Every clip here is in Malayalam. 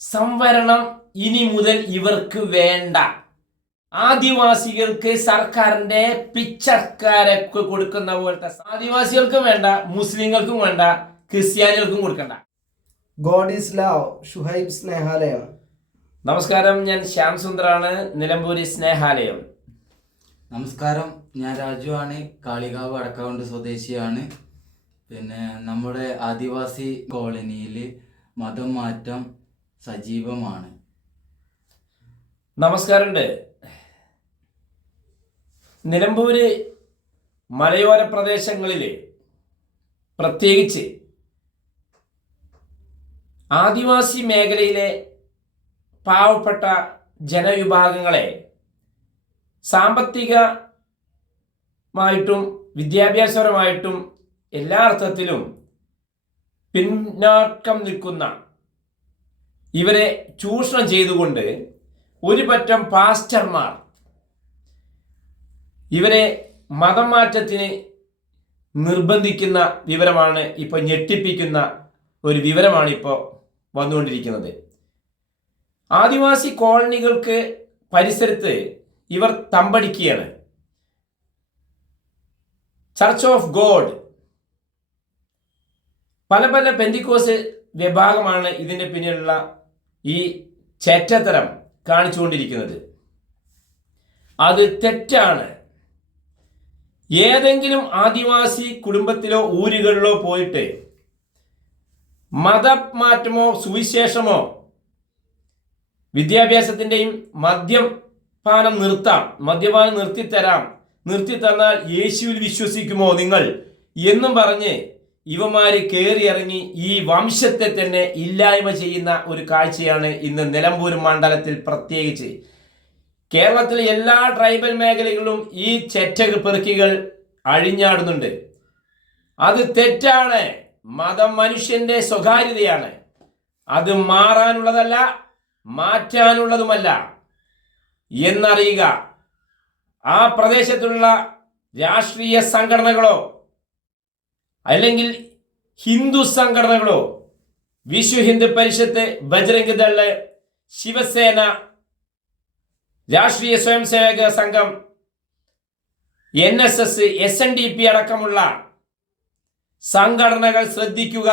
സംവരണം ഇനി മുതൽ ഇവർക്ക് വേണ്ട. ആദിവാസികൾക്ക് സർക്കാരിന്റെ പിച്ചക്കാരൊക്കെ കൊടുക്കുന്ന പോലത്തെ ആദിവാസികൾക്കും വേണ്ട മുസ്ലിങ്ങൾക്കും വേണ്ട ക്രിസ്ത്യാനികൾക്കും കൊടുക്കണ്ട. God is love Shuhaib Snehalayam. നമസ്കാരം ഞാൻ ശ്യാം സുന്ദറാണ് നിലമ്പൂരി സ്നേഹാലയം. നമസ്കാരം ഞാൻ രാജു ആണ് കാളികാവ് അടക്കാവുണ്ട് സ്വദേശിയാണ്. പിന്നെ നമ്മുടെ ആദിവാസി കോളനിയിൽ മതം മാറ്റം സജീവമാണ്. നമസ്കാരമുണ്ട്. നിലമ്പൂര് മലയോര പ്രദേശങ്ങളിൽ പ്രത്യേകിച്ച് ആദിവാസി മേഖലയിലെ പാവപ്പെട്ട ജനവിഭാഗങ്ങളെ സാമ്പത്തികമായിട്ടും വിദ്യാഭ്യാസപരമായിട്ടും എല്ലാ അർത്ഥത്തിലും പിന്നാക്കം നിൽക്കുന്ന ഇവരെ ചൂഷണം ചെയ്തുകൊണ്ട് ഒരു പറ്റം പാസ്റ്റർമാർ ഇവരെ മതം മാറ്റത്തിന് നിർബന്ധിക്കുന്ന വിവരമാണ് ഇപ്പോൾ ഞെട്ടിപ്പിക്കുന്ന ഒരു വിവരമാണ് ഇപ്പോൾ വന്നുകൊണ്ടിരിക്കുന്നത്. ആദിവാസി കോളനികൾക്ക് പരിസരത്ത് ഇവർ തമ്പടിക്കുകയാണ്. ചർച്ച് ഓഫ് ഗോഡ് പല പല പെന്തിക്കോസ് വിഭാഗമാണ് ഇതിന്റെ പിന്നിലുള്ള ഈ ചേറ്റത്തരം കാണിച്ചുകൊണ്ടിരിക്കുന്നത്. അത് തെറ്റാണ്. ഏതെങ്കിലും ആദിവാസി കുടുംബത്തിലോ ഊരുകളിലോ പോയിട്ട് മതമാറ്റമോ സുവിശേഷമോ വിദ്യാഭ്യാസത്തിന്റെയും മദ്യപാനം നിർത്താം മദ്യപാനം നിർത്തിത്തരാം നിർത്തി തന്നാൽ യേശുവിൽ വിശ്വസിക്കുമോ നിങ്ങൾ എന്നും പറഞ്ഞ് ഇവന്മാര് കയറിയിറങ്ങി ഈ വംശത്തെ തന്നെ ഇല്ലായ്മ ചെയ്യുന്ന ഒരു കാഴ്ചയാണ് ഇന്ന് നിലമ്പൂർ മണ്ഡലത്തിൽ പ്രത്യേകിച്ച്. കേരളത്തിലെ എല്ലാ ട്രൈബൽ മേഖലകളിലും ഈ ചെറ്റക് പെറുക്കികൾ അഴിഞ്ഞാടുന്നുണ്ട്. അത് തെറ്റാണ്. മതം മനുഷ്യന്റെ സ്വകാര്യതയാണ്. അത് മാറാനുള്ളതല്ല മാറ്റാനുള്ളതുമല്ല എന്നറിയുക. ആ പ്രദേശത്തുള്ള രാഷ്ട്രീയ സംഘടനകളോ അല്ലെങ്കിൽ Hindu സംഘടനകളോ Vishwa Hindu Parishad Bajrang Dal Shiv Sena Rashtriya Swayamsevak Sangh N S S S N D P അടക്കമുള്ള സംഘടനകൾ ശ്രദ്ധിക്കുക.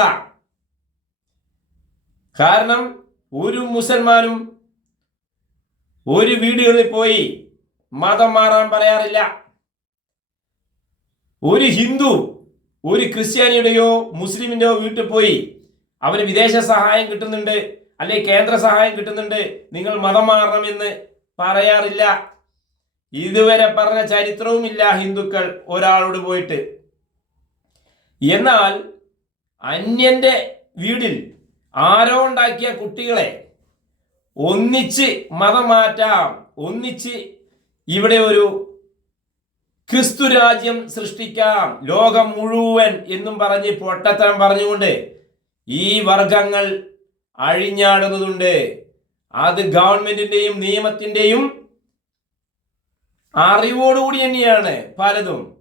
കാരണം ഒരു മുസൽമാനും ഒരു വീടുകളിൽ പോയി മതം മാറാൻ പറയാറില്ല. ഒരു ഹിന്ദു ഒരു ക്രിസ്ത്യാനിയുടെയോ മുസ്ലിമിന്റെയോ വീട്ടിൽ പോയി അവന് വിദേശ സഹായം കിട്ടുന്നുണ്ട് അല്ലെ കേന്ദ്ര സഹായം കിട്ടുന്നുണ്ട് നിങ്ങൾ മതം മാറണമെന്ന് പറയാറില്ല. ഇതുവരെ പറഞ്ഞ ചരിത്രവുമില്ല ഹിന്ദുക്കൾ ഒരാളോട് പോയിട്ട്. എന്നാൽ അന്യന്റെ വീടിൽ ആരോ ഉണ്ടാക്കിയ കുട്ടികളെ ഒന്നിച്ച് മതം മാറ്റാം. ഒന്നിച്ച് ഇവിടെ ഒരു ക്രിസ്തു രാജ്യം സൃഷ്ടിക്കാം. ലോകം മുഴുവൻ എന്നും പറഞ്ഞ് പൊട്ടത്തരം പറഞ്ഞുകൊണ്ട് ഈ വർഗങ്ങൾ അഴിഞ്ഞാടുന്നതുണ്ട്. അത് ഗവൺമെന്റിന്റെയും നിയമത്തിന്റെയും അറിവോടുകൂടി തന്നെയാണ് പലതും.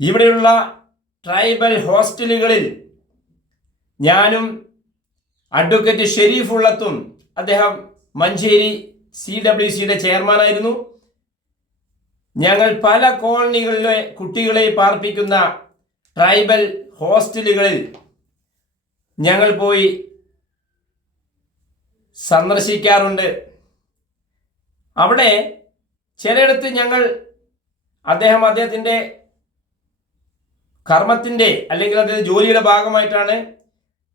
ഇവിടെയുള്ള ട്രൈബൽ ഹോസ്റ്റലുകളിൽ ഞാനും അഡ്വക്കേറ്റ് ഷെരീഫ് ഉള്ളത്തും അദ്ദേഹം മഞ്ചേരി സി ഡബ്ല്യു സിയുടെ ചെയർമാനായിരുന്നു. ഞങ്ങൾ പല കോളനികളിലെ കുട്ടികളെ പാർപ്പിക്കുന്ന ട്രൈബൽ ഹോസ്റ്റലുകളിൽ ഞങ്ങൾ പോയി സന്ദർശിക്കാറുണ്ട്. അവിടെ ചിലയിടത്ത് ഞങ്ങൾ അദ്ദേഹം അദ്ദേഹത്തിന്റെ കർമ്മത്തിന്റെ അല്ലെങ്കിൽ അദ്ദേഹം ജോലിയുടെ ഭാഗമായിട്ടാണ്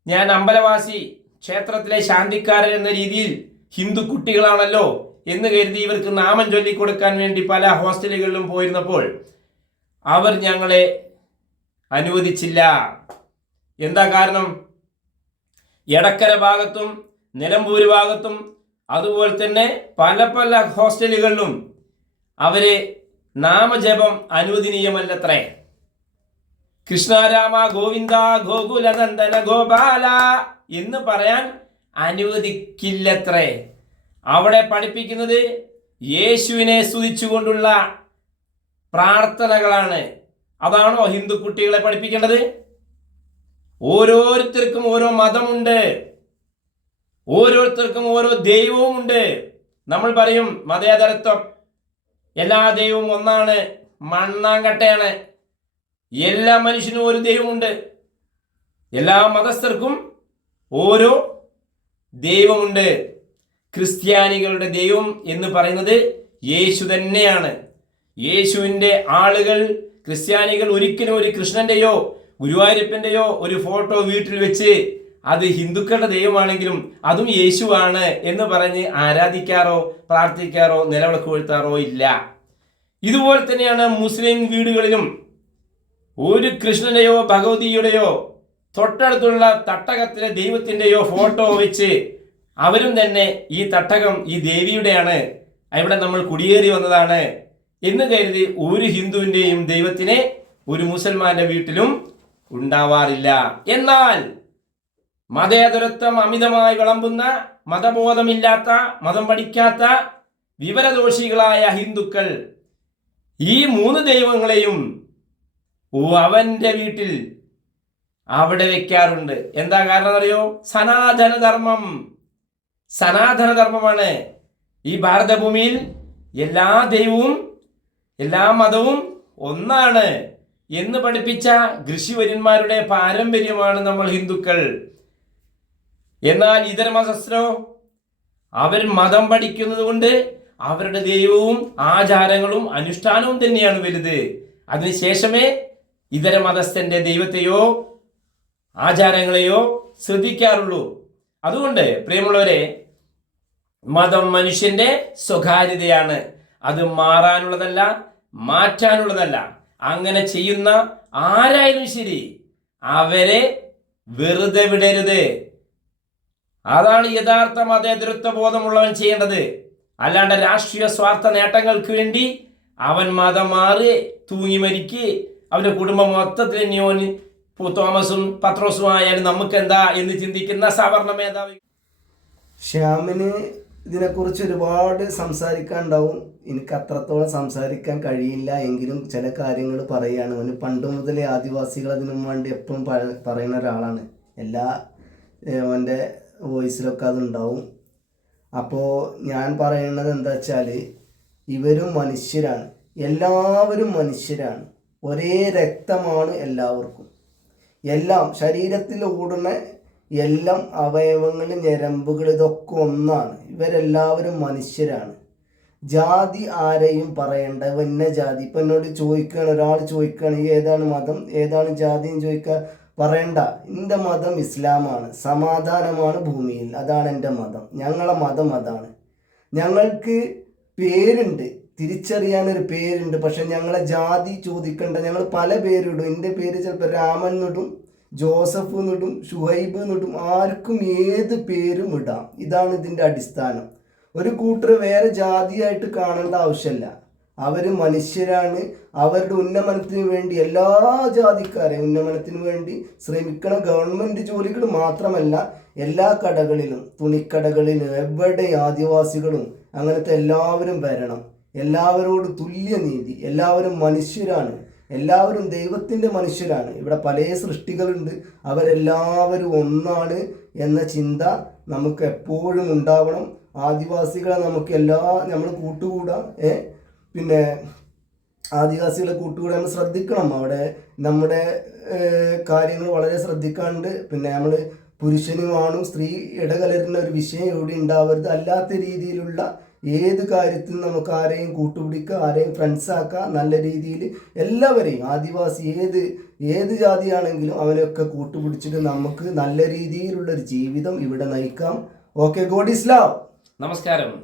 ഞാൻ അമ്പലവാസി ക്ഷേത്രത്തിലെ ശാന്തിക്കാരൻ എന്ന രീതിയിൽ ഹിന്ദു കുട്ടികളാണല്ലോ എന്ന് കരുതി ഇവർക്ക് നാമം ചൊല്ലിക്കൊടുക്കാൻ വേണ്ടി പല ഹോസ്റ്റലുകളിലും പോയിരുന്നപ്പോൾ അവർ ഞങ്ങളെ അനുവദിച്ചില്ല. എന്താ കാരണം? എടക്കര ഭാഗത്തും നിലമ്പൂര് ഭാഗത്തും അതുപോലെ തന്നെ പല പല ഹോസ്റ്റലുകളിലും അവരെ നാമജപം അനുവദനീയമല്ലത്രേ. കൃഷ്ണരാമ ഗോവിന്ദ ഗോകുലനന്ദന ഗോപാല എന്ന് പറയാൻ അനുവദിക്കില്ലത്രേ. അവിടെ പഠിപ്പിക്കുന്നത് യേശുവിനെ സ്തുതിച്ചുകൊണ്ടുള്ള പ്രാർത്ഥനകളാണ്. അതാണോ ഹിന്ദു കുട്ടികളെ പഠിപ്പിക്കേണ്ടത്? ഓരോരുത്തർക്കും ഓരോ മതമുണ്ട്. ഓരോരുത്തർക്കും ഓരോ ദൈവവുമുണ്ട്. നമ്മൾ പറയും മതേതരത്വം. എല്ലാ ദൈവവും ഒന്നാണ്. മണ്ണാങ്കട്ടയാണ്. എല്ലാ മനുഷ്യനും ഒരു ദൈവമുണ്ട്. എല്ലാ മതസ്ഥർക്കും ഓരോ ദൈവമുണ്ട്. ക്രിസ്ത്യാനികളുടെ ദൈവം എന്ന് പറയുന്നത് യേശു തന്നെയാണ്. യേശുവിന്റെ ആളുകൾ ക്രിസ്ത്യാനികൾ ഒരിക്കലും ഒരു കൃഷ്ണന്റെയോ ഗുരുവായൂരപ്പന്റെയോ ഒരു ഫോട്ടോ വീട്ടിൽ വെച്ച് അത് ഹിന്ദുക്കളുടെ ദൈവമാണെങ്കിലും അതും യേശുവാണ് എന്ന് പറഞ്ഞ് ആരാധിക്കാറോ പ്രാർത്ഥിക്കാറോ നിലവിളക്ക് വീഴ്ത്താറോ ഇല്ല. ഇതുപോലെ തന്നെയാണ് മുസ്ലിം വീടുകളിലും ഒരു കൃഷ്ണനെയോ ഭഗവതിയുടെയോ തൊട്ടടുത്തുള്ള തട്ടകത്തിലെ ദൈവത്തിന്റെയോ ഫോട്ടോ വെച്ച് അവരും തന്നെ ഈ തട്ടകം ഈ ദേവിയുടെയാണ്. ഇവിടെ നമ്മൾ കുടിയേറി വന്നതാണ്. എന്ന് കരുതി ഒരു ഹിന്ദുവിന്റെയും ദൈവത്തിനെ ഒരു മുസൽമാന്റെ വീട്ടിലും ഉണ്ടാവാറില്ല. എന്നാൽ മതേതരത്വം അമിതമായി വിളമ്പുന്ന മതബോധമില്ലാത്ത മതം പഠിക്കാത്ത വിവരദോഷികളായ ഹിന്ദുക്കൾ ഈ മൂന്ന് ദൈവങ്ങളെയും അവന്റെ വീട്ടിൽ അവിടെ വെക്കാറുണ്ട്. എന്താ കാരണം അറിയോ? സനാതനധർമ്മം. സനാതനധർമ്മമാണ്. ഈ ഭാരതഭൂമിയിൽ എല്ലാ ദൈവവും എല്ലാ മതവും ഒന്നാണ് എന്ന് പഠിപ്പിച്ച ഋഷിവര്യന്മാരുടെ പാരമ്പര്യമാണ് നമ്മൾ ഹിന്ദുക്കൾ. എന്നാൽ ഇതര മതസ്ഥരോ അവർ മതം പഠിക്കുന്നത് കൊണ്ട് അവരുടെ ദൈവവും ആചാരങ്ങളും അനുഷ്ഠാനവും തന്നെയാണ് വലുത്. അതിനുശേഷമേ ഇതര മതസ്ഥന്റെ ദൈവത്തെയോ ആചാരങ്ങളെയോ ശ്രദ്ധിക്കാറുള്ളൂ. അതുകൊണ്ട് പ്രിയമുള്ളവരെ മതം മനുഷ്യന്റെ സ്വകാര്യതയാണ്. അത് മാറാനുള്ളതല്ല മാറ്റാനുള്ളതല്ല. അങ്ങനെ ചെയ്യുന്ന ആരായാലും ശരി അവരെ വെറുതെ വിടരുത്. അതാണ് യഥാർത്ഥ മതേതൃത്വ ബോധമുള്ളവൻ ചെയ്യേണ്ടത്. അല്ലാണ്ട് രാഷ്ട്രീയ സ്വാർത്ഥ നേട്ടങ്ങൾക്ക് വേണ്ടി അവൻ മതം മാറി തൂങ്ങി മരിക്കുക അവന്റെ കുടുംബം മൊത്തത്തിൽ ഇനിയോന് തോമസും പത്രോസും ആയാലും നമുക്ക് എന്താ എന്ന് ചിന്തിക്കുന്ന സവർണ മേധാവി. ശ്യാമിന് ഇതിനെക്കുറിച്ച് ഒരുപാട് സംസാരിക്കാനുണ്ടാവും. എനിക്ക് അത്രത്തോളം സംസാരിക്കാൻ കഴിയില്ല എങ്കിലും ചില കാര്യങ്ങൾ പറയുകയാണ് അവന് പണ്ട് മുതലേ ആദിവാസികൾ അതിനു വേണ്ടി എപ്പോഴും പറയുന്ന ഒരാളാണ്. എല്ലാ അവന്റെ വോയിസിലൊക്കെ അതുണ്ടാവും. അപ്പോൾ ഞാൻ പറയുന്നത് എന്താ വെച്ചാൽ ഇവരും മനുഷ്യരാണ്. എല്ലാവരും മനുഷ്യരാണ്. ഒരേ രക്തമാണ് എല്ലാവർക്കും. എല്ലാം ശരീരത്തിൽ ഓടുന്ന എല്ലാം അവയവങ്ങൾ ഞരമ്പുകൾ ഇതൊക്കെ ഒന്നാണ്. ഇവരെല്ലാവരും മനുഷ്യരാണ്. ജാതി ആരെയും പറയണ്ട. വന്ന ജാതി. ഇപ്പം എന്നോട് ചോദിക്കുകയാണ് ഒരാൾ ചോദിക്കുകയാണ് ഏതാണ് മതം? ഏതാണ് ജാതി? എന്ന് ചോദിക്കുക പറയണ്ട. എന്റെ മതം ഇസ്ലാമാണ്. സമാധാനമാണ് ഭൂമിയിൽ. അതാണ് എന്റെ മതം. ഞങ്ങളെ മതം അതാണ്. ഞങ്ങൾക്ക് പേരുണ്ട്. തിരിച്ചറിയാനൊരു പേരുണ്ട്. പക്ഷെ ഞങ്ങളെ ജാതി ചോദിക്കണ്ട. ഞങ്ങൾ പല പേരിടും എന്റെ പേര് ചിലപ്പോൾ രാമൻ എന്നിടും ജോസഫ് എന്നിടും ഷുഹൈബ് എന്നിടും ആർക്കും ഏത് പേരും ഇടാം. ഇതാണ് ഇതിന്റെ അടിസ്ഥാനം. ഒരു കൂട്ടർ വേറെ ജാതിയായിട്ട് കാണേണ്ട ആവശ്യമില്ല. അവർ മനുഷ്യരാണ്. അവരുടെ ഉന്നമനത്തിന് വേണ്ടി എല്ലാ ജാതിക്കാരെയും ഉന്നമനത്തിന് വേണ്ടി ശ്രമിക്കണം ഗവൺമെന്റ് ജോലികൾ മാത്രമല്ല എല്ലാ കടകളിലും തുണിക്കടകളിലും എവിടെ ആദിവാസികളും അങ്ങനത്തെ എല്ലാവരും വരണം. എല്ലാവരോടും തുല്യ നീതി എല്ലാവരും മനുഷ്യരാണ് എല്ലാവരും ദൈവത്തിന്റെ മനുഷ്യരാണ്. ഇവിടെ പല സൃഷ്ടികളുണ്ട് അവരെല്ലാവരും ഒന്നാണ് എന്ന ചിന്ത നമുക്ക് എപ്പോഴും ഉണ്ടാവണം. ആദിവാസികളെ നമുക്ക് എല്ലാ നമ്മൾ കൂട്ടുകൂടാം ഏ? പിന്നെ ആദിവാസികളെ കൂട്ടുകൂടാൻ നമ്മൾ ശ്രദ്ധിക്കണം. അവിടെ നമ്മുടെ കാര്യങ്ങൾ വളരെ ശ്രദ്ധിക്കാണ്ട് പിന്നെ നമ്മൾ പുരുഷനുമാണും സ്ത്രീ ഇടകലരുന്ന ഒരു വിഷയം ഇവിടെ ഉണ്ടാവരുത്? അല്ലാത്ത രീതിയിലുള്ള ഏത് കാര്യത്തിൽ നമുക്ക് ആരെയും കൂട്ടുപിടിക്കുക ആരെയും ഫ്രണ്ട്സ് ആക്കുക നല്ല രീതിയിൽ എല്ലാവരെയും ആദിവാസി ഏത് ഏത് ജാതിയാണെങ്കിലും അവരെയൊക്കെ കൂട്ടുപിടിച്ചിട്ട് നമുക്ക് നല്ല രീതിയിലുള്ളൊരു ജീവിതം ഇവിടെ നയിക്കാം. ഓക്കെ ഗോഡ് ഇസ്ലാം നമസ്കാരം.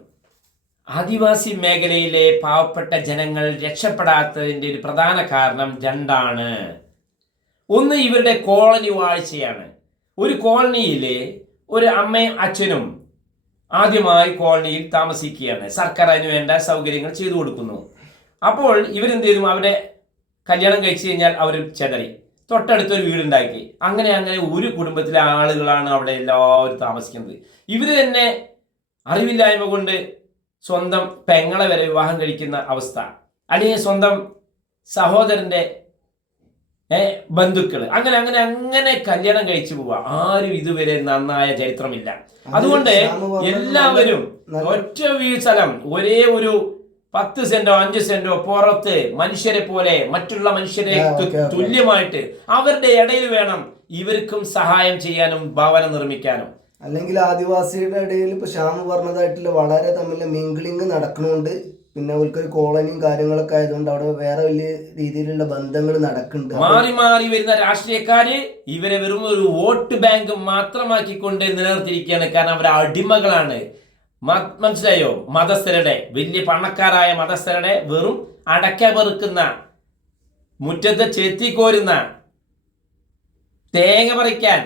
ആദിവാസി മേഖലയിലെ പാവപ്പെട്ട ജനങ്ങൾ രക്ഷപ്പെടാത്തതിന്റെ ഒരു പ്രധാന കാരണം രണ്ടാണ്. ഒന്ന് ഇവരുടെ കോളനി വാഴ്ചയാണ്. ഒരു കോളനിയിലെ ഒരു അമ്മയും അച്ഛനും ആദ്യമായി കോളനിയിൽ താമസിക്കുകയാണ്. സർക്കാർ അതിന് വേണ്ട സൗകര്യങ്ങൾ ചെയ്തു കൊടുക്കുന്നു. അപ്പോൾ ഇവരെന്ത് ചെയ്തു? അവരെ കല്യാണം കഴിച്ചു കഴിഞ്ഞാൽ അവർ ചെതറി. തൊട്ടടുത്തൊരു വീടുണ്ടാക്കി. അങ്ങനെ അങ്ങനെ ഒരു കുടുംബത്തിലെ ആളുകളാണ് അവിടെ എല്ലാവരും താമസിക്കുന്നത്. ഇവർ തന്നെ അറിവില്ലായ്മ കൊണ്ട് സ്വന്തം പെങ്ങളെ വരെ വിവാഹം കഴിക്കുന്ന അവസ്ഥ. അല്ലെങ്കിൽ സ്വന്തം സഹോദരന്റെ ഏ ബന്ധുക്കൾ. അങ്ങനെ അങ്ങനെ അങ്ങനെ കല്യാണം കഴിച്ചു പോവുക ആരും ഇതുവരെ നന്നായ ചരിത്രമില്ല. അതുകൊണ്ട് എല്ലാവരും ഒറ്റ വീ സ്ഥലം ഒരേ ഒരു പത്ത് സെന്റോ അഞ്ച് സെന്റോ പുറത്ത് മനുഷ്യരെ പോലെ മറ്റുള്ള മനുഷ്യരെ. തുല്യമായിട്ട് അവരുടെ ഇടയിൽ വേണം ഇവർക്കും സഹായം ചെയ്യാനും ഭവനം നിർമ്മിക്കാനും. അല്ലെങ്കിൽ ആദിവാസിയുടെ ഇടയിൽ ഇപ്പൊ ശ്യാമ് പറഞ്ഞതായിട്ടുള്ള വളരെ തമ്മിൽ മിങ്കിളിങ് നടക്കണോണ്ട് പിന്നെ അവർക്കൊരു കോളനിയും കാര്യങ്ങളൊക്കെ ആയതുകൊണ്ട് അവിടെ വേറെ വലിയ രീതിയിലുള്ള ബന്ധങ്ങൾ നടക്കുന്നുണ്ട്. മാറി മാറി വരുന്ന രാഷ്ട്രീയക്കാര് ഇവരെ വെറും ഒരു വോട്ട് ബാങ്ക് മാത്രമാക്കിക്കൊണ്ട് നിലനിർത്തിയിരിക്കുകയാണ്. കാരണം അവർ അടിമകളാണ്. മനസ്സിലായോ? മതസ്ഥരുടെ വലിയ പണക്കാരായ മതസ്ഥരുടെ വെറും അടക്ക പെറുക്കുന്ന മുറ്റത്ത് ചെത്തിക്കോരുന്ന തേങ്ങ പറിക്കാൻ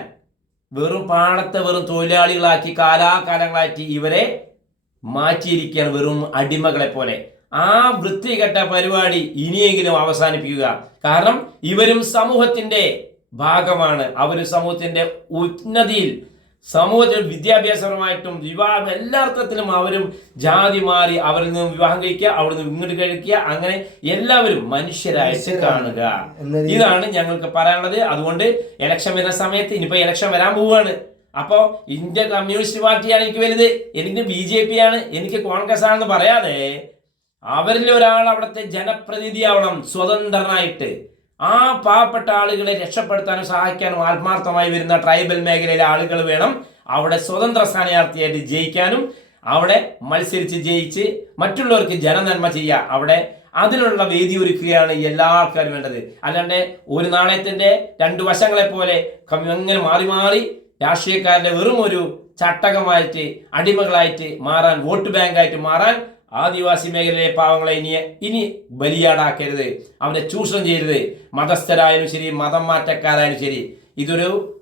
വെറും പാടത്തെ വെറും തൊഴിലാളികളാക്കി കാലാകാലങ്ങളാക്കി ഇവരെ മാറ്റിയിരിക്കുകയാണ് വെറും അടിമകളെ പോലെ ആ വൃത്തികെട്ട പരിപാടി ഇനിയെങ്കിലും അവസാനിപ്പിക്കുക. കാരണം ഇവരും സമൂഹത്തിന്റെ ഭാഗമാണ്. അവർ സമൂഹത്തിന്റെ ഉന്നതിയിൽ സമൂഹത്തിൽ വിദ്യാഭ്യാസപരമായിട്ടും വിവാഹം എല്ലാ അർത്ഥത്തിലും അവരും ജാതി മാറി അവരിൽ നിന്ന് വിവാഹം കഴിക്കുക അവിടെ നിന്ന് ഇങ്ങോട്ട് കഴിക്കുക അങ്ങനെ എല്ലാവരും മനുഷ്യരായിട്ട് കാണുക. ഇതാണ് ഞങ്ങൾക്ക് പറയാനുള്ളത്. അതുകൊണ്ട് ഇലക്ഷൻ വരുന്ന സമയത്ത് ഇനിയിപ്പോ ഇലക്ഷൻ വരാൻ പോവുകയാണ്. അപ്പോ ഇന്ത്യ കമ്മ്യൂണിസ്റ്റ് പാർട്ടിയാണ് എനിക്ക് വലുത്. എനിക്ക് ബി ജെ പി ആണ് എനിക്ക് കോൺഗ്രസ് ആണെന്ന് പറയാതെ അവരിൽ ഒരാൾ അവിടുത്തെ ജനപ്രതിനിധിയാവണം സ്വതന്ത്രനായിട്ട്. ആ പാവപ്പെട്ട ആളുകളെ രക്ഷപ്പെടുത്താനും സഹായിക്കാനും ആത്മാർത്ഥമായി വരുന്ന ട്രൈബൽ മേഖലയിലെ ആളുകൾ വേണം അവിടെ സ്വതന്ത്ര സ്ഥാനാർത്ഥിയായിട്ട് ജയിക്കാനും. അവിടെ മത്സരിച്ച് ജയിച്ച് മറ്റുള്ളവർക്ക് ജനനന്മ ചെയ്യുക. അവിടെ അതിനുള്ള വേദി ഒരുക്കുകയാണ് എല്ലാ ആൾക്കാരും വേണ്ടത്. അല്ലാണ്ട് ഒരു നാണയത്തിന്റെ രണ്ട് വശങ്ങളെ പോലെ അങ്ങനെ മാറി മാറി രാഷ്ട്രീയക്കാരുടെ വെറും ഒരു ചട്ടകമായിട്ട് അടിമകളായിട്ട് മാറാൻ വോട്ട് ബാങ്കായിട്ട് മാറാൻ ആദിവാസി മേഖലയിലെ പാവങ്ങളെ ഇനി ഇനി ബലിയാടാക്കരുത്. അവനെ ചൂഷണം ചെയ്യരുത്. മതസ്ഥരായാലും ശരി മതം മാറ്റക്കാരായാലും ശരി. ഇതൊരു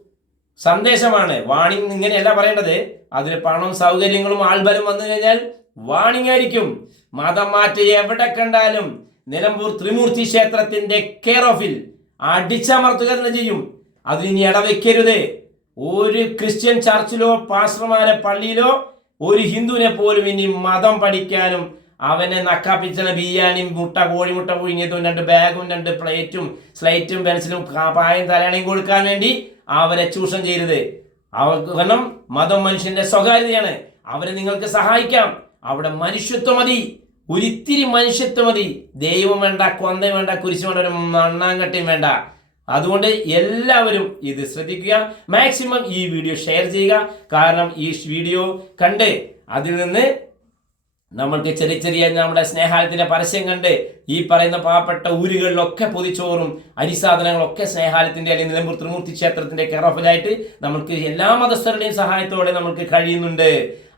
സന്ദേശമാണ്. വാണിംഗ് ഇങ്ങനെയല്ല പറയേണ്ടത്. അതിന് പണവും സൗകര്യങ്ങളും ആൾബലം വന്നു കഴിഞ്ഞാൽ വാണിംഗ് ആയിരിക്കും. മതം മാറ്റ എവിടെ കണ്ടാലും നിലമ്പൂർ ത്രിമൂർത്തി ക്ഷേത്രത്തിന്റെ കെയർ ഓഫിൽ അടിച്ചമർത്തുക തന്നെ ചെയ്യും. അതിനി ഇടവെക്കരുത്. ഒരു ക്രിസ്ത്യൻ ചർച്ചിലോ പാസ്റ്റർമാരെ പള്ളിയിലോ ഒരു ഹിന്ദുവിനെ പോലും ഇനി മതം പഠിക്കാനും അവനെ നക്കാപ്പിച്ചത് ബിരിയാണിയും മുട്ട കോഴിമുട്ട പുഴുങ്ങിയതും രണ്ട് ബാഗും രണ്ട് പ്ലേറ്റും സ്ലൈറ്റും പെൻസിലും പായും തലയണയും കൊടുക്കാൻ വേണ്ടി അവരെ ചൂഷണം ചെയ്തത്. അവർക്ക് കാരണം മതം മനുഷ്യന്റെ സ്വകാര്യതയാണ്. അവരെ നിങ്ങൾക്ക് സഹായിക്കാം. അവിടെ മനുഷ്യത്വം മതി. ഒരിത്തിരി മനുഷ്യത്വം മതി. ദൈവം വേണ്ട കൊന്ത വേണ്ട കുരിശ് വേണ്ട ഒരു മണ്ണാങ്കട്ടയും വേണ്ട. അതുകൊണ്ട് എല്ലാവരും ഇത് ശ്രദ്ധിക്കുക. മാക്സിമം ഈ വീഡിയോ ഷെയർ ചെയ്യുക. കാരണം ഈ വീഡിയോ കണ്ട് അതിൽ നിന്ന് നമ്മൾക്ക് ചെറിയ ചെറിയ നമ്മുടെ സ്നേഹാലയത്തിന്റെ പരസ്യം കണ്ട് ഈ പറയുന്ന പാവപ്പെട്ട ഊരുകളിലൊക്കെ പൊതിച്ചോറും അരിസാധനങ്ങളൊക്കെ സ്നേഹാലയത്തിന്റെ അല്ലെങ്കിൽ നിലമ്പൂർ ത്രിമൂർത്തി ക്ഷേത്രത്തിന്റെ കെയർ നമ്മൾക്ക് എല്ലാ മതസ്ഥരുടെയും സഹായത്തോടെ നമ്മൾക്ക് കഴിയുന്നുണ്ട്.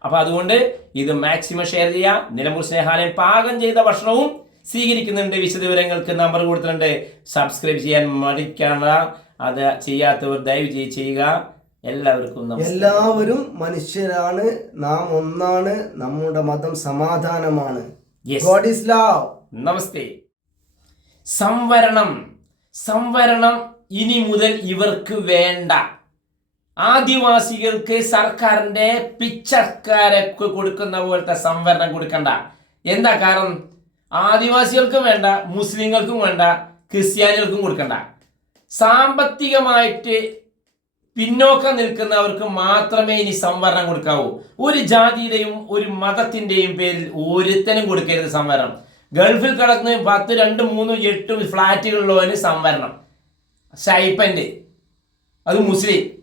അപ്പൊ അതുകൊണ്ട് ഇത് മാക്സിമം ഷെയർ ചെയ്യുക. നിലമ്പൂർ സ്നേഹാലയം പാകം ചെയ്ത ഭക്ഷണവും സ്വീകരിക്കുന്നുണ്ട് വിശദവിവരങ്ങൾക്ക് നമ്പർ കൊടുത്തിട്ടുണ്ട്. സബ്സ്ക്രൈബ് ചെയ്യാൻ മടിക്കണ്ട. അത് ചെയ്യാത്തവർ ദയവ് ചെയ്ത് ചെയ്യുക. എല്ലാവർക്കും എല്ലാവരും മനുഷ്യരാണ്. നാം ഒന്നാണ്. നമ്മുടെ മതം സമാധാനമാണ്. നമസ്തേ. സംവരണം. സംവരണം ഇനി മുതൽ ഇവർക്ക് വേണ്ട. ആദിവാസികൾക്ക് സർക്കാരിന്റെ പിച്ചക്കാരൊക്കെ കൊടുക്കുന്ന പോലത്തെ സംവരണം കൊടുക്കണ്ട. എന്താ കാരണം? ആദിവാസികൾക്കും വേണ്ട മുസ്ലിങ്ങൾക്കും വേണ്ട ക്രിസ്ത്യാനികൾക്കും കൊടുക്കണ്ട. സാമ്പത്തികമായിട്ട് പിന്നോക്കം നിൽക്കുന്നവർക്ക് മാത്രമേ ഇനി സംവരണം കൊടുക്കാവൂ. ഒരു ജാതിയുടെയും ഒരു മതത്തിന്റെയും പേരിൽ ഒരുത്തനും കൊടുക്കരുത് സംവരണം. ഗൾഫിൽ കിടക്കുന്ന പത്ത് രണ്ട് മൂന്ന് എട്ട് ഫ്ലാറ്റുകളുള്ളവന് സംവരണം. ഷൈപ്പന്റ് അത് മുസ്ലിം.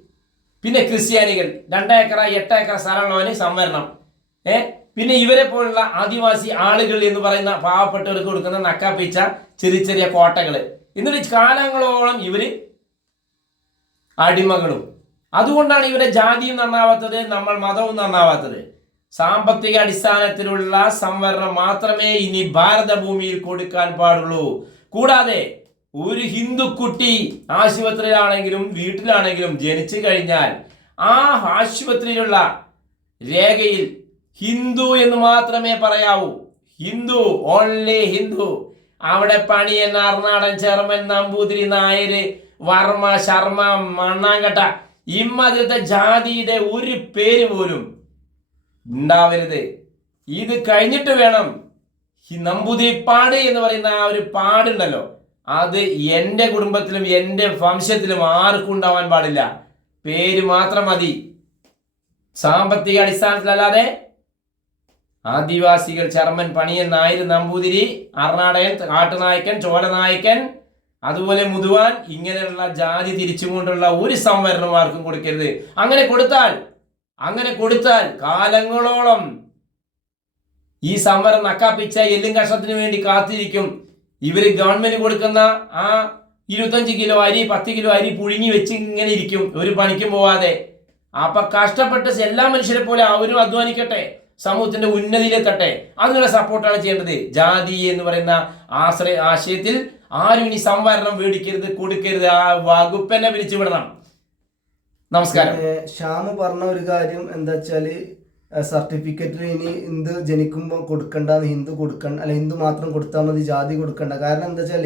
പിന്നെ ക്രിസ്ത്യാനികൾ. രണ്ടേക്കറ എട്ടേക്കറ സ്ഥലമുള്ളവന് സംവരണം. ഏ? പിന്നെ ഇവരെ പോലുള്ള ആദിവാസി ആളുകൾ എന്ന് പറയുന്ന പാവപ്പെട്ടവർക്ക് കൊടുക്കുന്ന നക്കാപ്പിച്ച ചെറിയ ചെറിയ കോട്ടകൾ എന്നിട്ട് കാലങ്ങളോളം ഇവർ അടിമകളും. അതുകൊണ്ടാണ് ഇവരെ ജാതിയും നന്നാവാത്തത് നമ്മൾ മതവും നന്നാവാത്തത്. സാമ്പത്തിക അടിസ്ഥാനത്തിലുള്ള സംവരണം മാത്രമേ ഇനി ഭാരതഭൂമിയിൽ കൊടുക്കാൻ പാടുള്ളൂ. കൂടാതെ ഒരു ഹിന്ദു കുട്ടി ആശുപത്രിയിലാണെങ്കിലും വീട്ടിലാണെങ്കിലും ജനിച്ചു കഴിഞ്ഞാൽ ആ ആശുപത്രിയിലുള്ള രേഖയിൽ ഹിന്ദു എന്ന് മാത്രമേ പറയാവൂ. ഹിന്ദു ഓൺലി ഹിന്ദു. അവിടെ പണിയൻ അർണാടൻ ചെറുമൻ നമ്പൂതിരി നായര് വർമ്മ ശർമ്മ മണ്ണാങ്കട്ട ഇമ്മതിലത്തെ ജാതിയുടെ ഒരു പേര് പോലും ഉണ്ടാവരുത്. ഇത് കഴിഞ്ഞിട്ട് വേണം നമ്പൂതിരി പാട് എന്ന് പറയുന്ന ആ ഒരു പാടുണ്ടല്ലോ. അത് എന്റെ കുടുംബത്തിലും എന്റെ വംശത്തിലും ആർക്കും ഉണ്ടാവാൻ പാടില്ല. പേര് മാത്രം മതി. സാമ്പത്തിക അടിസ്ഥാനത്തിലല്ലാതെ ആദിവാസികൾ ചർമ്മൻ പണിയൻ നായർ നമ്പൂതിരി അർണാടകൻ കാട്ടുനായക്കൻ ചോലനായക്കൻ അതുപോലെ മുതുവാൻ ഇങ്ങനെയുള്ള ജാതി തിരിച്ചുകൊണ്ടുള്ള ഒരു സംവരണം ആർക്കും കൊടുക്കരുത്. അങ്ങനെ കൊടുത്താൽ അങ്ങനെ കൊടുത്താൽ കാലങ്ങളോളം ഈ സംവരണം നക്കാപ്പിച്ച എല്ലും കഷത്തിന് വേണ്ടി കാത്തിരിക്കും. ഇവർ ഗവൺമെന്റ് കൊടുക്കുന്ന ആ ഇരുപത്തഞ്ച് കിലോ അരി പത്ത് കിലോ അരി പുഴുങ്ങി വെച്ച് ഇങ്ങനെ ഇരിക്കും. ഒരു പണിക്കും പോവാതെ. അപ്പൊ കഷ്ടപ്പെട്ട് എല്ലാ മനുഷ്യരെ പോലെ അവരും അധ്വാനിക്കട്ടെ. സമൂഹത്തിന്റെ ഉന്നതിയിലെത്തട്ടെ. അതിനുള്ള സപ്പോർട്ടാണ് ചെയ്യേണ്ടത്. ജാതി എന്ന് പറയുന്ന ആശ്രയ ആശയത്തിൽ ആരും ഇനി സംവരണം മേടിക്കരുത് കൊടുക്കരുത്. ആ വകുപ്പെന്നെ വിളിച്ചു വിടണം നമസ്കാരം ശ്യാമ് പറഞ്ഞ ഒരു കാര്യം എന്താ വെച്ചാൽ സർട്ടിഫിക്കറ്റിൽ ഇനി ഹിന്ദു ജനിക്കുമ്പോൾ കൊടുക്കണ്ട ഹിന്ദു കൊടുക്കണ്ട അല്ല ഹിന്ദു മാത്രം കൊടുത്താൽ മതി ജാതി കൊടുക്കണ്ട. കാരണം എന്താ വെച്ചാൽ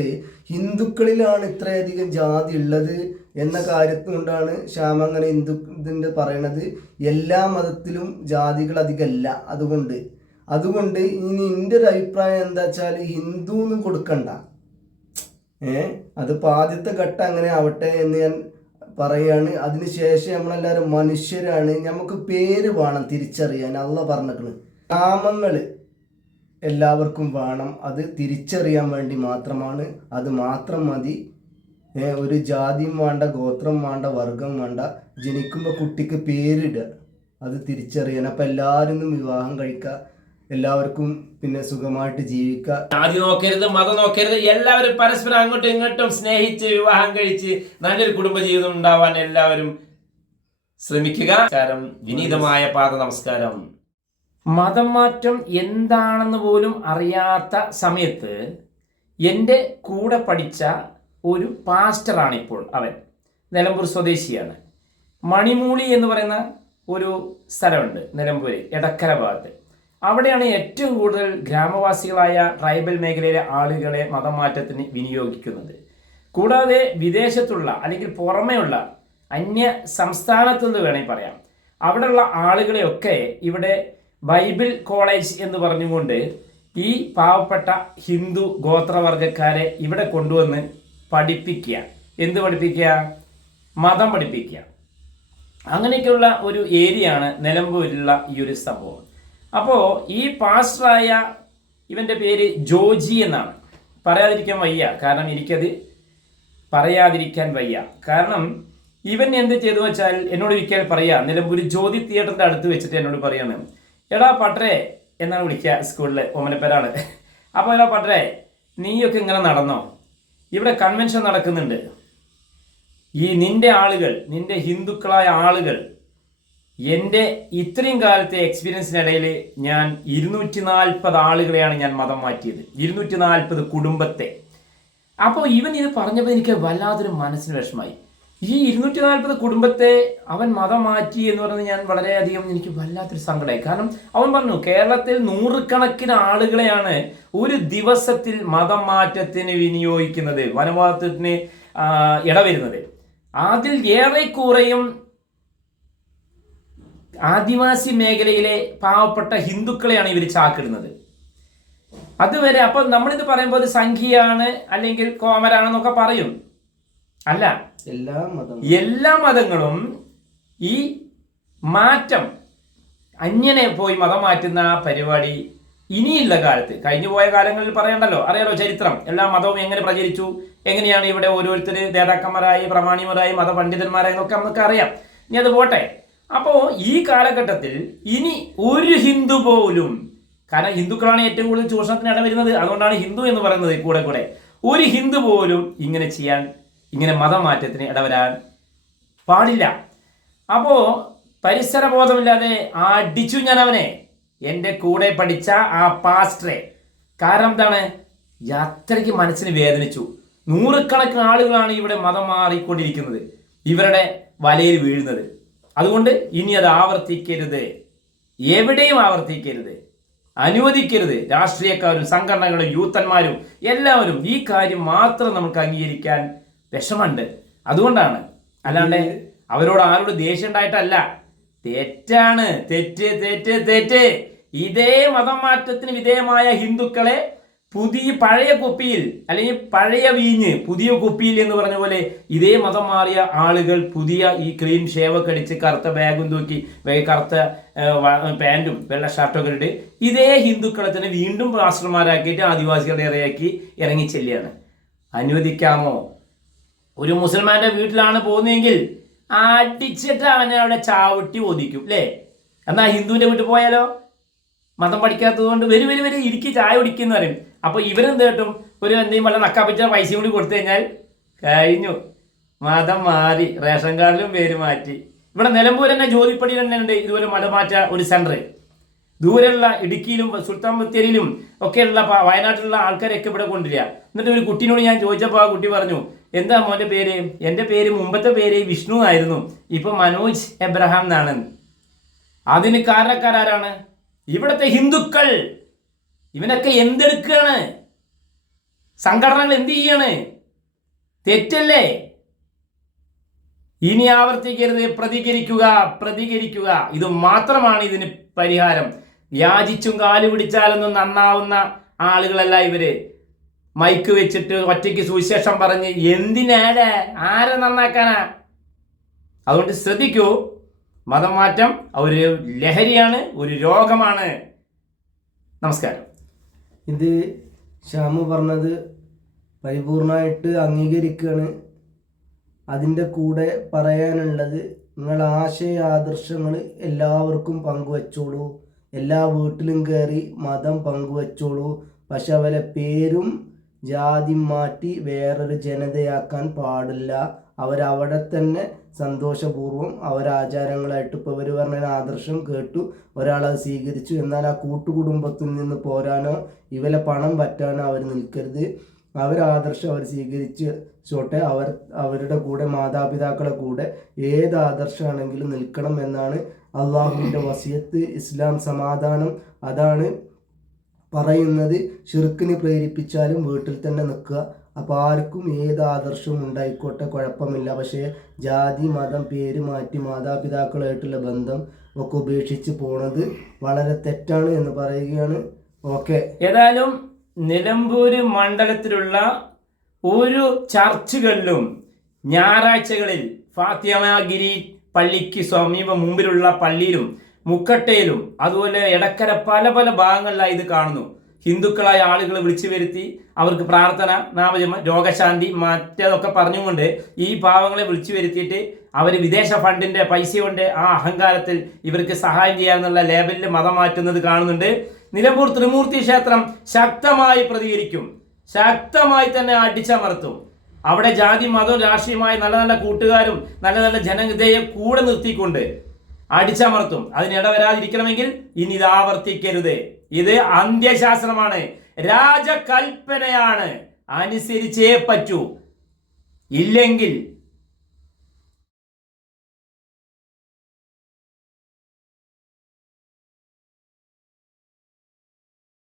ഹിന്ദുക്കളിലാണ് ഇത്രയധികം ജാതി ഉള്ളത്. എന്ന കാര്യത്തുകൊണ്ടാണ് കൊണ്ടാണ് ശ്യാമ അങ്ങനെ ഹിന്ദു ഇതിന്റെ പറയണത്. എല്ലാ മതത്തിലും ജാതികൾ അധികമല്ല. അതുകൊണ്ട് അതുകൊണ്ട് ഇനി എന്റെ ഒരു അഭിപ്രായം എന്താ വെച്ചാൽ ഹിന്ദു ഒന്നും കൊടുക്കണ്ട. ഏ? അതിപ്പോൾ ആദ്യത്തെ ഘട്ടം അങ്ങനെ ആവട്ടെ എന്ന് ഞാൻ പറയാണ്. അതിനുശേഷം നമ്മളെല്ലാവരും മനുഷ്യരാണ്. നമുക്ക് പേര് വേണം തിരിച്ചറിയാൻ. അള്ള പറഞ്ഞിരിക്കണ്. നാമങ്ങൾ എല്ലാവർക്കും വേണം. അത് തിരിച്ചറിയാൻ വേണ്ടി മാത്രമാണ്. അത് മാത്രം മതി. ഒരു ജാതിയും വേണ്ട ഗോത്രം വേണ്ട വർഗം വേണ്ട ജനിക്കുമ്പോൾ കുട്ടിക്ക് പേരിടുക. അത് തിരിച്ചറിയാൻ അപ്പം എല്ലാവരും വിവാഹം കഴിക്കുക. എല്ലാവർക്കും പിന്നെ സുഖമായിട്ട് ജീവിക്കുക. ജാതി നോക്കരുത് മതം നോക്കരുത്. എല്ലാവരും പരസ്പരം അങ്ങോട്ടും ഇങ്ങോട്ടും സ്നേഹിച്ച് വിവാഹം കഴിച്ച് നല്ലൊരു കുടുംബജീവിതം ഉണ്ടാവാൻ എല്ലാവരും ശ്രമിക്കുക. നമസ്കാരം വിനീതമായ പാദ നമസ്കാരം. മതം മാറ്റം എന്താണെന്ന് പോലും അറിയാത്ത സമയത്ത് എന്റെ കൂടെ പഠിച്ച ഒരു പാസ്റ്ററാണ് ഇപ്പോൾ അവൻ. നിലമ്പൂർ സ്വദേശിയാണ്. മണിമൂളി എന്ന് പറയുന്ന ഒരു സ്ഥലമുണ്ട് നിലമ്പൂര് എടക്കര ഭാഗത്ത്. അവിടെയാണ് ഏറ്റവും കൂടുതൽ ഗ്രാമവാസികളായ ട്രൈബൽ മേഖലയിലെ ആളുകളെ മതമാറ്റത്തിന് വിനിയോഗിക്കുന്നത്. കൂടാതെ വിദേശത്തുള്ള അല്ലെങ്കിൽ പുറമെയുള്ള അന്യ സംസ്ഥാനത്തു നിന്ന് വേണമെങ്കിൽ പറയാം. അവിടെയുള്ള ആളുകളെയൊക്കെ ഇവിടെ ബൈബിൾ കോളേജ് എന്ന് പറഞ്ഞുകൊണ്ട് ഈ പാവപ്പെട്ട ഹിന്ദു ഗോത്രവർഗക്കാരെ ഇവിടെ കൊണ്ടുവന്ന് പഠിപ്പിക്കുക. എന്ത് പഠിപ്പിക്കുക? മതം പഠിപ്പിക്കുക. അങ്ങനെയൊക്കെയുള്ള ഒരു ഏരിയയാണ് നിലമ്പൂരിലുള്ള ഈ ഒരു സംഭവം. അപ്പോൾ ഈ പാസ്റ്ററായ ഇവന്റെ പേര് ജോജി എന്നാണ്. പറയാതിരിക്കാൻ വയ്യ. കാരണം എനിക്കത് പറയാതിരിക്കാൻ വയ്യ. കാരണം ഇവൻ എന്ത് ചെയ്തു വെച്ചാൽ എന്നോട് ഒരിക്കൽ പറയാ നിലമ്പൂർ ജ്യോതി തിയേറ്ററിന്റെ അടുത്ത് വെച്ചിട്ട് എന്നോട് പറയാണ് എടാ പട്ടരെ എന്നാണ് വിളിക്കുക സ്കൂളിലെ ഓമനപ്പേരാണ്. അപ്പോൾ എടാ പട്ടരെ നീയൊക്കെ ഇങ്ങനെ നടന്നോ? ഇവിടെ കൺവെൻഷൻ നടക്കുന്നുണ്ട്. ഈ നിന്റെ ആളുകൾ നിന്റെ ഹിന്ദുക്കളായ ആളുകൾ എന്റെ ഇത്രയും കാലത്തെ എക്സ്പീരിയൻസിനിടയിൽ ഞാൻ ഇരുന്നൂറ്റി നാൽപ്പത് ആളുകളെയാണ് ഞാൻ മതം മാറ്റിയത്. ഇരുന്നൂറ്റി നാൽപ്പത് കുടുംബത്തെ. അപ്പോൾ ഇവൻ ഇത് പറഞ്ഞപ്പോൾ എനിക്ക് വല്ലാതൊരു മനസ്സിന് വിഷമായി. ഈ ഇരുന്നൂറ്റി നാൽപ്പത് കുടുംബത്തെ അവൻ മതം മാറ്റി എന്ന് പറയുന്നത് ഞാൻ വളരെയധികം എനിക്ക് വല്ലാത്തൊരു സങ്കടമായി കാരണം അവൻ പറഞ്ഞു കേരളത്തിൽ നൂറുകണക്കിന് ആളുകളെയാണ് ഒരു ദിവസത്തിൽ മതം മാറ്റത്തിന് വിനിയോഗിക്കുന്നത് വനവാദത്തിന് ആ, ഇടവരുന്നത്. അതിൽ ഏറെക്കുറയും ആദിവാസി മേഖലയിലെ പാവപ്പെട്ട ഹിന്ദുക്കളെയാണ് ഇവർ ചാക്കിടുന്നത്. അതുവരെ അപ്പോൾ നമ്മളിത് പറയുമ്പോൾ ഇത് സംഖ്യയാണ് അല്ലെങ്കിൽ കോമരാണെന്നൊക്കെ പറയും. അല്ല എല്ലാ മതം എല്ലാ മതങ്ങളും ഈ മാറ്റം അന്യനെ പോയി മതം മാറ്റുന്ന ആ പരിപാടി ഇനിയുള്ള കാലത്ത് കഴിഞ്ഞു പോയ കാലങ്ങളിൽ പറയണ്ടല്ലോ അറിയാലോ ചരിത്രം. എല്ലാ മതവും എങ്ങനെ പ്രചരിച്ചു? എങ്ങനെയാണ് ഇവിടെ ഓരോരുത്തർ നേതാക്കന്മാരായി പ്രമാണിമാരായി മതപണ്ഡിതന്മാരായി എന്നൊക്കെ നമുക്ക് അറിയാം. ഇനി അത് പോട്ടെ. അപ്പോൾ ഈ കാലഘട്ടത്തിൽ ഇനി ഒരു ഹിന്ദു പോലും കാരണം ഹിന്ദുക്കളാണ് ഏറ്റവും കൂടുതൽ ചൂഷണത്തിന് ഇടവരുന്നത്. അതുകൊണ്ടാണ് ഹിന്ദു എന്ന് പറയുന്നത് കൂടെ കൂടെ. ഒരു ഹിന്ദു പോലും ഇങ്ങനെ ചെയ്യാൻ ഇങ്ങനെ മതമാറ്റത്തിന് ഇടവരാൻ പാടില്ല. അപ്പോ പരിസരബോധമില്ലാതെ അടിച്ചു ഞാൻ അവനെ. എന്റെ കൂടെ പഠിച്ച ആ പാസ്റ്ററെ. കാരണം എന്താണ്? അത്രയ്ക്ക് മനസ്സിന് വേദനിച്ചു. നൂറുകണക്കിന് ആളുകളാണ് ഇവിടെ മതം മാറിക്കൊണ്ടിരിക്കുന്നത്. ഇവരുടെ വലയിൽ വീഴുന്നത്. അതുകൊണ്ട് ഇനി അത് ആവർത്തിക്കരുത്. എവിടെയും ആവർത്തിക്കരുത്. അനുവദിക്കരുത്. രാഷ്ട്രീയക്കാരും സംഘടനകളും യൂത്തന്മാരും എല്ലാവരും ഈ കാര്യം മാത്രം നമുക്ക് അംഗീകരിക്കാൻ വിഷമുണ്ട് അതുകൊണ്ടാണ്. അല്ലാണ്ട് അവരോട് ആരോട് ദേഷ്യം ഉണ്ടായിട്ടല്ല. തെറ്റാണ്. തെറ്റ് തെറ്റ് തെറ്റ്. ഇതേ മതം മാറ്റത്തിന് വിധേയമായ ഹിന്ദുക്കളെ പുതിയ പഴയ കുപ്പിയിൽ അല്ലെങ്കിൽ പഴയ വീഞ്ഞ് പുതിയ കുപ്പിയിൽ എന്ന് പറഞ്ഞ പോലെ ഇതേ മതം മാറിയ ആളുകൾ പുതിയ ഈ ക്രീം ഷേവൊക്കെ അടിച്ച് കറുത്ത ബാഗും തൂക്കി കറുത്ത പാന്റും വെള്ള ഷർട്ടൊക്കെ ഇട്ട് ഇതേ ഹിന്ദുക്കളെ തന്നെ വീണ്ടും പാസ്റ്റർമാരാക്കിയിട്ട് ആദിവാസികളുടെ ഇറയാക്കി ഇറങ്ങി ചെല്ലുകയാണ്. അനുവദിക്കാമോ? ഒരു മുസൽമാന്റെ വീട്ടിലാണ് പോകുന്നതെങ്കിൽ അടിച്ചിട്ട് അവനെ അവിടെ ചാവട്ടി ഒതിക്കും അല്ലേ എന്നാ ഹിന്ദുവിന്റെ വീട്ടിൽ പോയാലോ? മതം പഠിക്കാത്തത് കൊണ്ട് വരും വരും വരും ഇരിക്കി ചായ കുടിക്കുന്ന പറയും. അപ്പോൾ ഇവരെന്ത് കേട്ടും? ഒരു എന്തെങ്കിലും വല്ല പറ്റ പൈസയും കൂടി കൊടുത്തു കഴിഞ്ഞാൽ കഴിഞ്ഞു. മതം മാറി റേഷൻ കാർഡിലും പേര് മാറ്റി. ഇവിടെ നിലമ്പൂർ തന്നെ ജോലിപ്പടി തന്നെ ഉണ്ട് ഇതുപോലെ മതം മാറ്റ ഒരു സെന്റർ. ദൂരെയുള്ള ഇടുക്കിയിലും സുൽത്താൻ ബത്തേരിയിലും ഒക്കെയുള്ള വയനാട്ടിലുള്ള ആൾക്കാരൊക്കെ ഇവിടെ കൊണ്ടുവരിക. എന്നിട്ട് ഒരു കുട്ടീനോട് ഞാൻ ചോദിച്ചപ്പോൾ ആ കുട്ടി പറഞ്ഞു എന്താ മോന്റെ പേര്? എന്റെ പേര് മുമ്പത്തെ പേര് വിഷ്ണു ആയിരുന്നു. ഇപ്പൊ മനോജ് എബ്രഹാം എന്നാണ്. അതിന് കാരണക്കാരാരാണ് ഇവിടുത്തെ ഹിന്ദുക്കൾ. ഇവനൊക്കെ എന്തെടുക്കാണ്? സംഘടനകൾ എന്ത് ചെയ്യാണ്? തെറ്റല്ലേ? ഇനി ആവർത്തിക്കരുത്. പ്രതികരിക്കുക പ്രതികരിക്കുക. ഇത് മാത്രമാണ് ഇതിന് പരിഹാരം. യാചിച്ചും കാൽ പിടിച്ചാലൊന്നും നന്നാവുന്ന ആളുകളല്ല ഇവർ. മൈക്ക് വെച്ചിട്ട് ഒറ്റയ്ക്ക് സുവിശേഷം പറഞ്ഞ് എന്തിനാടെ? ആരെ നന്നാക്കാനാ? അതുകൊണ്ട് ശ്രദ്ധിക്കൂ. മതം മാറ്റം ഒരു ലഹരിയാണ് ഒരു രോഗമാണ്. നമസ്കാരം. ഇത് ശ്യാമു പറഞ്ഞത് പരിപൂർണമായിട്ട് അംഗീകരിക്കുകയാണ് അതിന്റെ കൂടെ പറയാനുള്ളത് നിങ്ങൾ ആശയ ആദർശങ്ങൾ എല്ലാവർക്കും പങ്കുവച്ചോളൂ. എല്ലാ വീട്ടിലും കയറി മതം പങ്കുവച്ചോളൂ. പക്ഷെ അവരെ പേരും ജാതി മാറ്റി വേറൊരു ജനതയാക്കാൻ പാടില്ല. അവരവിടെ തന്നെ സന്തോഷപൂർവം അവരാചാരങ്ങളായിട്ട് ഇപ്പോൾ ഇവർ പറഞ്ഞ ആദർശം കേട്ടു. ഒരാളത് സ്വീകരിച്ചു. എന്നാൽ ആ കൂട്ടുകുടുംബത്തിൽ നിന്ന് പോരാനോ ഇവരെ പണം പറ്റാനോ അവർ നിൽക്കരുത്. അവർ ആദർശം അവർ സ്വീകരിച്ച് ചോട്ടെ അവർ അവരുടെ കൂടെ മാതാപിതാക്കളെ കൂടെ ഏത് ആദർശമാണെങ്കിലും നിൽക്കണം എന്നാണ് അള്ളാഹുവിന്റെ വസിയത്ത്. ഇസ്ലാം സമാധാനം അതാണ്. പറയുന്നത് ഷിർക്കിന് പ്രേരിപ്പിച്ചാലും വീട്ടിൽ തന്നെ നിൽക്കുക. അപ്പോൾ ആർക്കും ഏത് ആദർശവും ഉണ്ടായിക്കോട്ടെ കുഴപ്പമില്ല. പക്ഷേ ജാതി മതം പേര് മാറ്റി മാതാപിതാക്കളായിട്ടുള്ള ബന്ധം ഒക്കെ ഉപേക്ഷിച്ച് പോണത് വളരെ തെറ്റാണ് എന്ന് പറയുകയാണ്. ഓക്കെ. ഏതായാലും നിലമ്പൂര് മണ്ഡലത്തിലുള്ള ഒരു ചർച്ചുകളിലും ഞായറാഴ്ചകളിൽ ഫാത്തിമഗിരി പള്ളിക്ക് സമീപം മുമ്പിലുള്ള പള്ളിയിലും മുക്കട്ടയിലും അതുപോലെ എടക്കര പല പല ഭാഗങ്ങളിലായി ഇത് കാണുന്നു. ഹിന്ദുക്കളായ ആളുകളെ വിളിച്ചു വരുത്തി അവർക്ക് പ്രാർത്ഥന നാമജമ രോഗശാന്തി മറ്റേതൊക്കെ പറഞ്ഞുകൊണ്ട് ഈ പാവങ്ങളെ വിളിച്ചു വരുത്തിയിട്ട് അവർ വിദേശ ഫണ്ടിന്റെ പൈസ കൊണ്ട് ആ അഹങ്കാരത്തിൽ ഇവർക്ക് സഹായം ചെയ്യാമെന്നുള്ള ലേബലിൽ മതം മാറ്റുന്നത് കാണുന്നുണ്ട്. നിലമ്പൂർ ത്രിമൂർത്തി ക്ഷേത്രം ശക്തമായി പ്രതികരിക്കും. ശക്തമായി തന്നെ അടിച്ചമർത്തും. അവിടെ ജാതി മതവും രാഷ്ട്രീയമായ നല്ല നല്ല കൂട്ടുകാരും നല്ല നല്ല ജനതയെ കൂടെ നിർത്തിക്കൊണ്ട് അടിച്ചമർത്തും. അതിനിട വരാതിരിക്കണമെങ്കിൽ ഇനി ഇത് ആവർത്തിക്കരുത്. ഇത് അന്ത്യശാസ്ത്രമാണ് രാജകൽപ്പനയാണ്. അനുസരിച്ചേ പറ്റൂ. ഇല്ലെങ്കിൽ